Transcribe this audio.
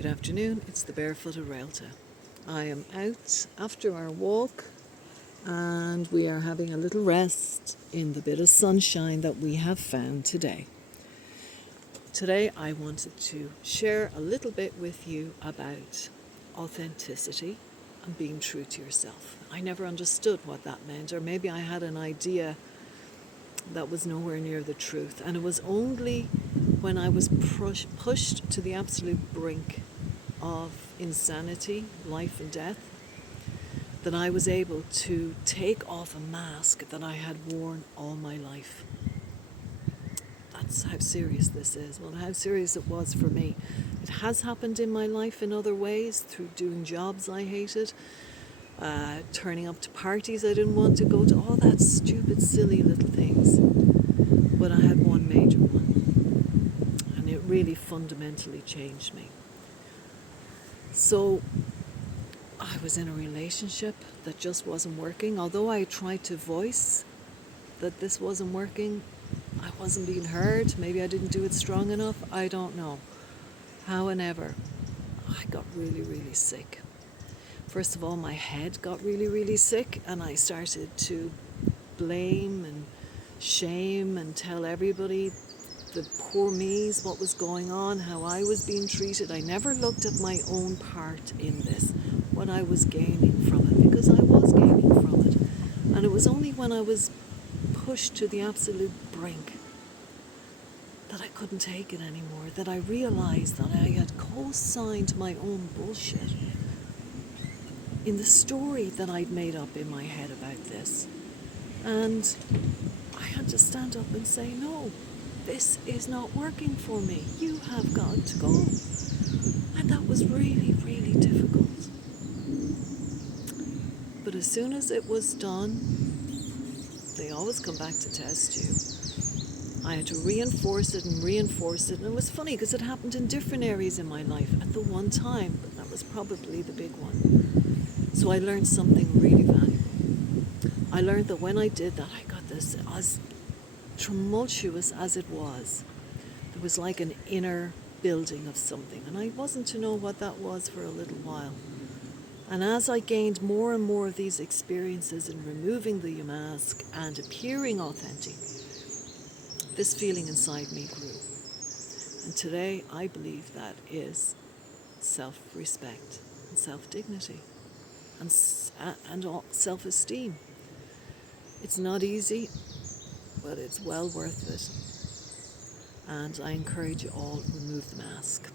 Good afternoon, it's the Barefooted Realtor. I am out after our walk and we are having a little rest in the bit of sunshine that we have found today. Today I wanted to share a little bit with you about authenticity and being true to yourself. I never understood what that meant, or maybe I had an idea that was nowhere near the truth. And it was only when I was pushed to the absolute brink of insanity, life and death, that I was able to take off a mask that I had worn all my life. That's how serious this is. Well, how serious it was for me. It has happened in my life in other ways, through doing jobs I hated, turning up to parties I didn't want to go to, all that stupid, silly little things. But I had one major one, and it really fundamentally changed me. So I was in a relationship that just wasn't working. Although I tried to voice that this wasn't working, I wasn't being heard. Maybe I didn't do it strong enough. I don't know. However, I got really, really sick. First of all, my head got really, really sick, and I started to blame and shame and tell everybody, the poor me's, what was going on, how I was being treated. I never looked at my own part in this, what I was gaining from it, because I was gaining from it. And it was only when I was pushed to the absolute brink that I couldn't take it anymore, that I realized that I had co-signed my own bullshit in the story that I'd made up in my head about this. And I had to stand up and say, no, this is not working for me. You have got to go. And that was really, really difficult. But as soon as it was done, they always come back to test you. I had to reinforce it. And it was funny because it happened in different areas in my life at the one time, but that was probably the big one. So I learned something really valuable. I learned that when I did that, I got this, as tumultuous as it was, there was like an inner building of something, and I wasn't to know what that was for a little while. And as I gained more and more of these experiences in removing the mask and appearing authentic, this feeling inside me grew. And today I believe that is self-respect and self-dignity and self-esteem. It's not easy, but it's well worth it. And I encourage you all, remove the mask.